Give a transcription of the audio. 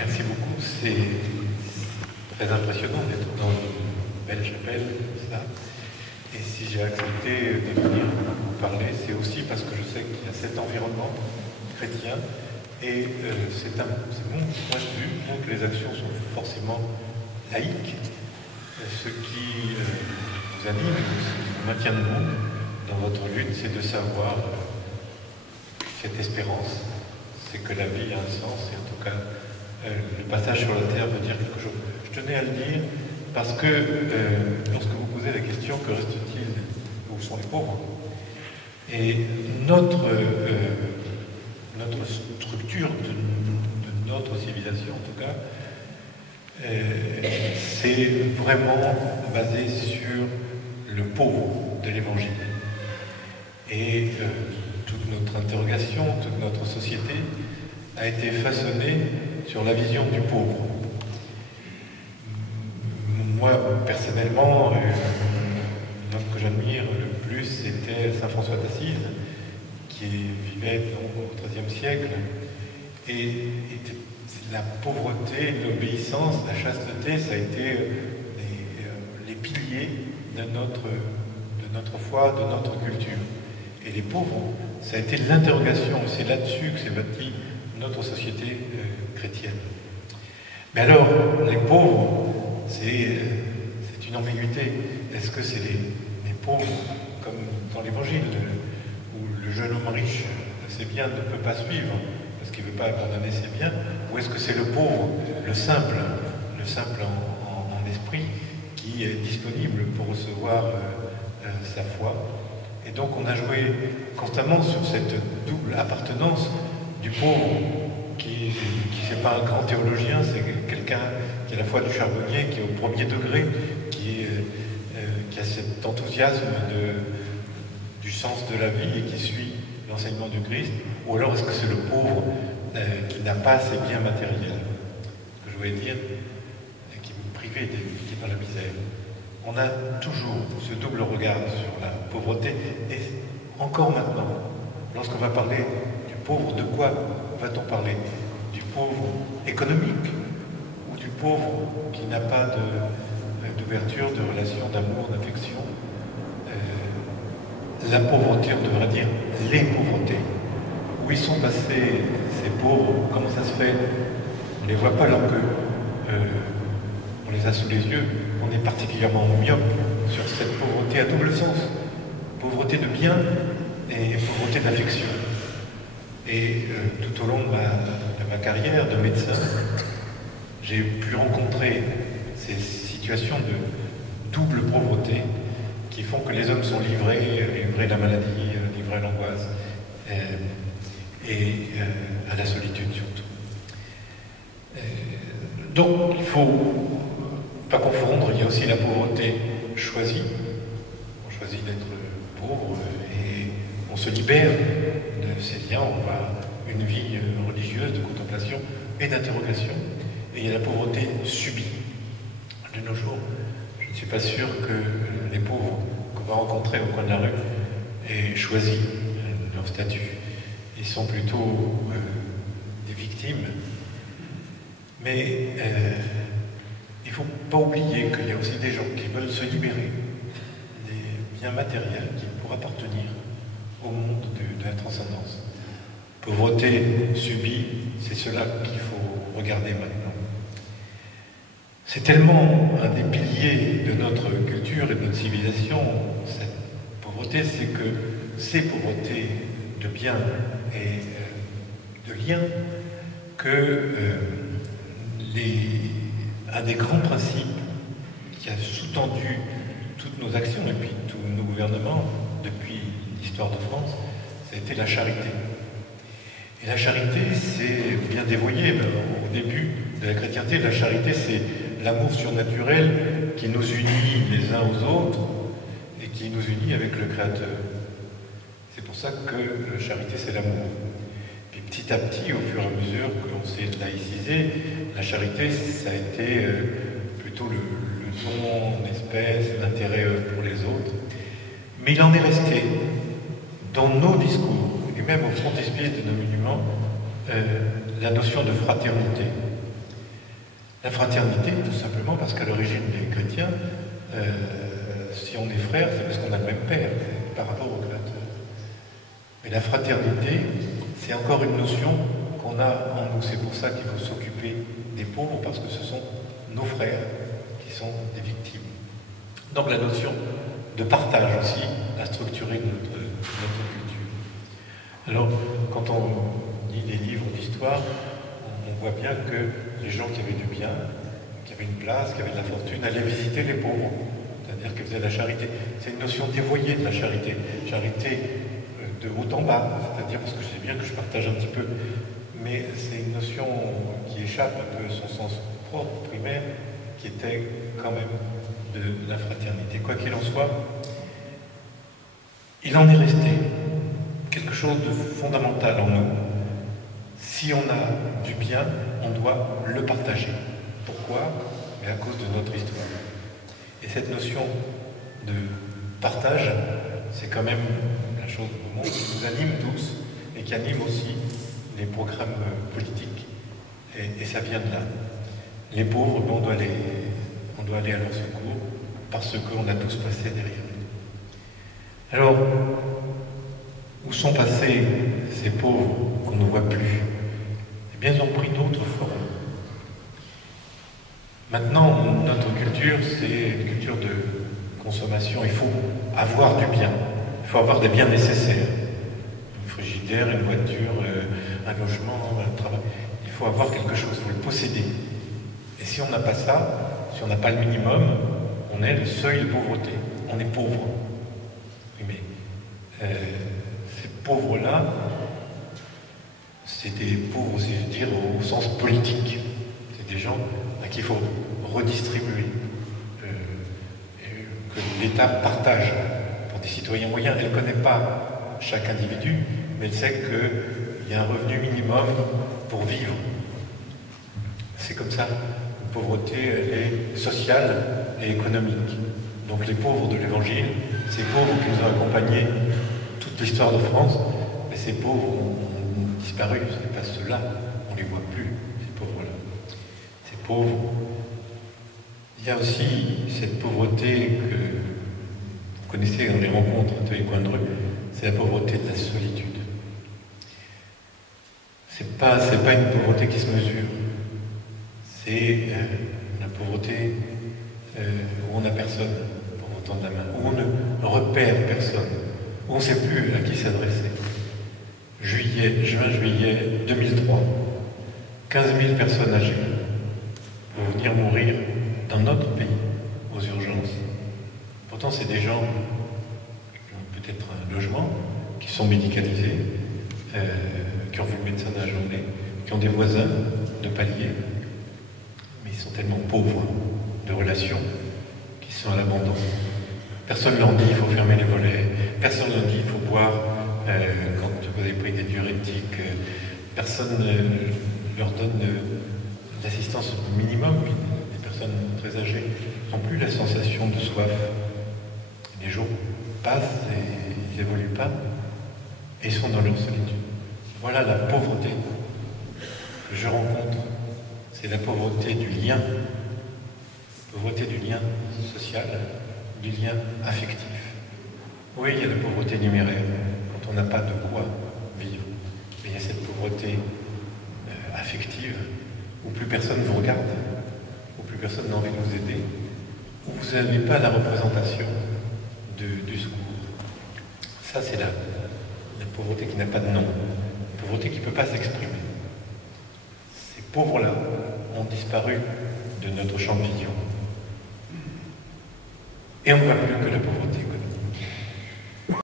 Merci beaucoup. C'est très impressionnant d'être dans une belle chapelle, ça. Et si j'ai accepté de venir vous parler, c'est aussi parce que je sais qu'il y a cet environnement chrétien. Et c'est mon point de vue, bien que les actions sont forcément laïques. Ce qui vous anime, ce qui vous maintient debout dans votre lutte, c'est de savoir cette espérance. C'est que la vie a un sens, et en tout cas, le passage sur la terre veut dire quelque chose. Je tenais à le dire parce que lorsque vous posez la question que reste-t-il, où sont les pauvres, et notre structure de notre civilisation en tout cas, c'est vraiment basé sur le pauvre de l'Évangile. Et toute notre interrogation, toute notre société a été façonnée sur la vision du pauvre. Moi, personnellement, l'homme que j'admire le plus, c'était saint François d'Assise, qui vivait donc au XIIIe siècle. Et la pauvreté, l'obéissance, la chasteté, ça a été les piliers de notre foi, de notre culture. Et les pauvres, ça a été l'interrogation, et c'est là-dessus que s'est bâtie notre société chrétienne. Mais alors, les pauvres, c'est une ambiguïté. Est-ce que c'est les pauvres, comme dans l'Évangile, où le jeune homme riche de ses biens ne peut pas suivre, parce qu'il ne veut pas abandonner ses biens, ou est-ce que c'est le pauvre, le simple en esprit, qui est disponible pour recevoir sa foi? Et donc on a joué constamment sur cette double appartenance du pauvre, qui n'est pas un grand théologien, c'est quelqu'un qui est à la fois du charbonnier, qui est au premier degré, qui a cet enthousiasme du sens de la vie et qui suit l'enseignement du Christ, ou alors est-ce que c'est le pauvre qui n'a pas ses biens matériels, ce que je voulais dire, qui est privé, qui est dans la misère. On a toujours ce double regard sur la pauvreté, et encore maintenant, lorsqu'on va parler du pauvre, de quoi va-t-on parler? Du pauvre économique, ou du pauvre qui n'a pas d'ouverture, de relation, d'amour, d'affection? La pauvreté, on devrait dire les pauvretés. Où ils sont passés ces pauvres? Comment ça se fait? On ne les voit pas alors que on les a sous les yeux. On est particulièrement myope sur cette pauvreté à double sens. Pauvreté de biens et pauvreté d'affection. Et tout au long de ma carrière de médecin, j'ai pu rencontrer ces situations de double pauvreté qui font que les hommes sont livrés à la maladie, livrés à l'angoisse et à la solitude surtout. Donc il ne faut pas confondre, il y a aussi la pauvreté choisie. On choisit d'être pauvre et on se libère de ses liens, on va une vie religieuse de contemplation et d'interrogation. Et il y a la pauvreté subie. De nos jours, je ne suis pas sûr que les pauvres qu'on va rencontrer au coin de la rue aient choisi leur statut. Ils sont plutôt des victimes. Mais il ne faut pas oublier qu'il y a aussi des gens qui veulent se libérer des biens matériels pour appartenir au monde de la transcendance. Pauvreté subie, c'est cela qu'il faut regarder maintenant. C'est tellement un des piliers de notre culture et de notre civilisation, cette pauvreté, c'est que ces pauvretés de biens et de liens, que un des grands principes qui a sous-tendu toutes nos actions et puis tous nos gouvernements depuis l'histoire de France, ça a été la charité. Et la charité, c'est bien dévoyé. Au début de la chrétienté, la charité, c'est l'amour surnaturel qui nous unit les uns aux autres et qui nous unit avec le Créateur. C'est pour ça que la charité, c'est l'amour. Puis petit à petit, au fur et à mesure qu'on s'est laïcisé, la charité, ça a été plutôt le don d'espèces, l'intérêt pour les autres. Mais il en est resté dans nos discours, et même au frontispice de nos monuments, la notion de fraternité. La fraternité, tout simplement parce qu'à l'origine, les chrétiens, si on est frères, c'est parce qu'on a le même père par rapport au Créateur. Mais la fraternité, c'est encore une notion qu'on a en nous. C'est pour ça qu'il faut s'occuper des pauvres, parce que ce sont nos frères qui sont des victimes. Donc la notion de partage aussi a structuré notre culture. Alors, quand on lit des livres d'histoire, on voit bien que les gens qui avaient du bien, qui avaient une place, qui avaient de la fortune, allaient visiter les pauvres. C'est-à-dire qu'ils faisaient la charité. C'est une notion dévoyée de la charité. Charité de haut en bas, c'est-à-dire, parce que je sais bien que je partage un petit peu, mais c'est une notion qui échappe un peu à son sens propre, primaire, qui était quand même de la fraternité. Quoi qu'il en soit, il en est resté quelque chose de fondamental en nous. Si on a du bien, on doit le partager. Pourquoi? Mais à cause de notre histoire. Et cette notion de partage, c'est quand même la chose au monde qui nous anime tous et qui anime aussi les programmes politiques. Et ça vient de là. Les pauvres, on doit aller à leur secours parce qu'on a tous passé derrière nous. Alors, où sont passés ces pauvres qu'on ne voit plus? Eh bien, ils ont pris d'autres formes. Maintenant, notre culture, c'est une culture de consommation. Il faut avoir du bien. Il faut avoir des biens nécessaires. Une frigidaire, une voiture, un logement, un travail. Il faut avoir quelque chose, il faut le posséder. Et si on n'a pas ça, si on n'a pas le minimum, on est le seuil de pauvreté. On est pauvre. Oui, mais ces pauvres-là, c'est des pauvres, si je veux dire, au sens politique. C'est des gens à qui il faut redistribuer, que l'État partage pour des citoyens moyens. Elle ne connaît pas chaque individu, mais elle sait qu'il y a un revenu minimum pour vivre. C'est comme ça. La pauvreté, elle est sociale et économique. Donc les pauvres de l'Évangile, ces pauvres qui nous ont accompagnés toute l'histoire de France, mais ces pauvres ont disparu. Ce n'est pas ceux-là, on ne les voit plus, ces pauvres-là. Ces pauvres. Il y a aussi cette pauvreté que vous connaissez dans les rencontres de les coins de rue, c'est la pauvreté de la solitude. C'est pas une pauvreté qui se mesure. C'est la pauvreté où on n'a personne pour vous tendre la main, où on ne repère personne, où on ne sait plus à qui s'adresser. Juin-juillet 2003, 15 000 personnes âgées vont venir mourir dans notre pays, aux urgences. Pourtant, c'est des gens qui ont peut-être un logement, qui sont médicalisés, qui ont vu le médecin de la journée, qui ont des voisins de palier, mais ils sont tellement pauvres de relations qu'ils sont à l'abandon. Personne ne leur dit il faut fermer les volets, personne ne leur dit il faut boire quand vous avez pris des diurétiques, personne ne leur donne l'assistance minimum. Les personnes très âgées n'ont plus la sensation de soif. Les jours passent et ils n'évoluent pas, et ils sont dans leur solitude. Voilà la pauvreté que je rencontre. C'est la pauvreté du lien. Pauvreté du lien social, du lien affectif. Oui, il y a la pauvreté numéraire, quand on n'a pas de quoi vivre. Mais il y a cette pauvreté affective, où plus personne vous regarde, où plus personne n'a envie de vous aider, où vous n'avez pas la représentation du secours. Ça, c'est la pauvreté qui n'a pas de nom, la pauvreté qui ne peut pas s'exprimer. Ces pauvres-là ont disparu de notre champ de vision. Et on ne voit plus que la pauvreté.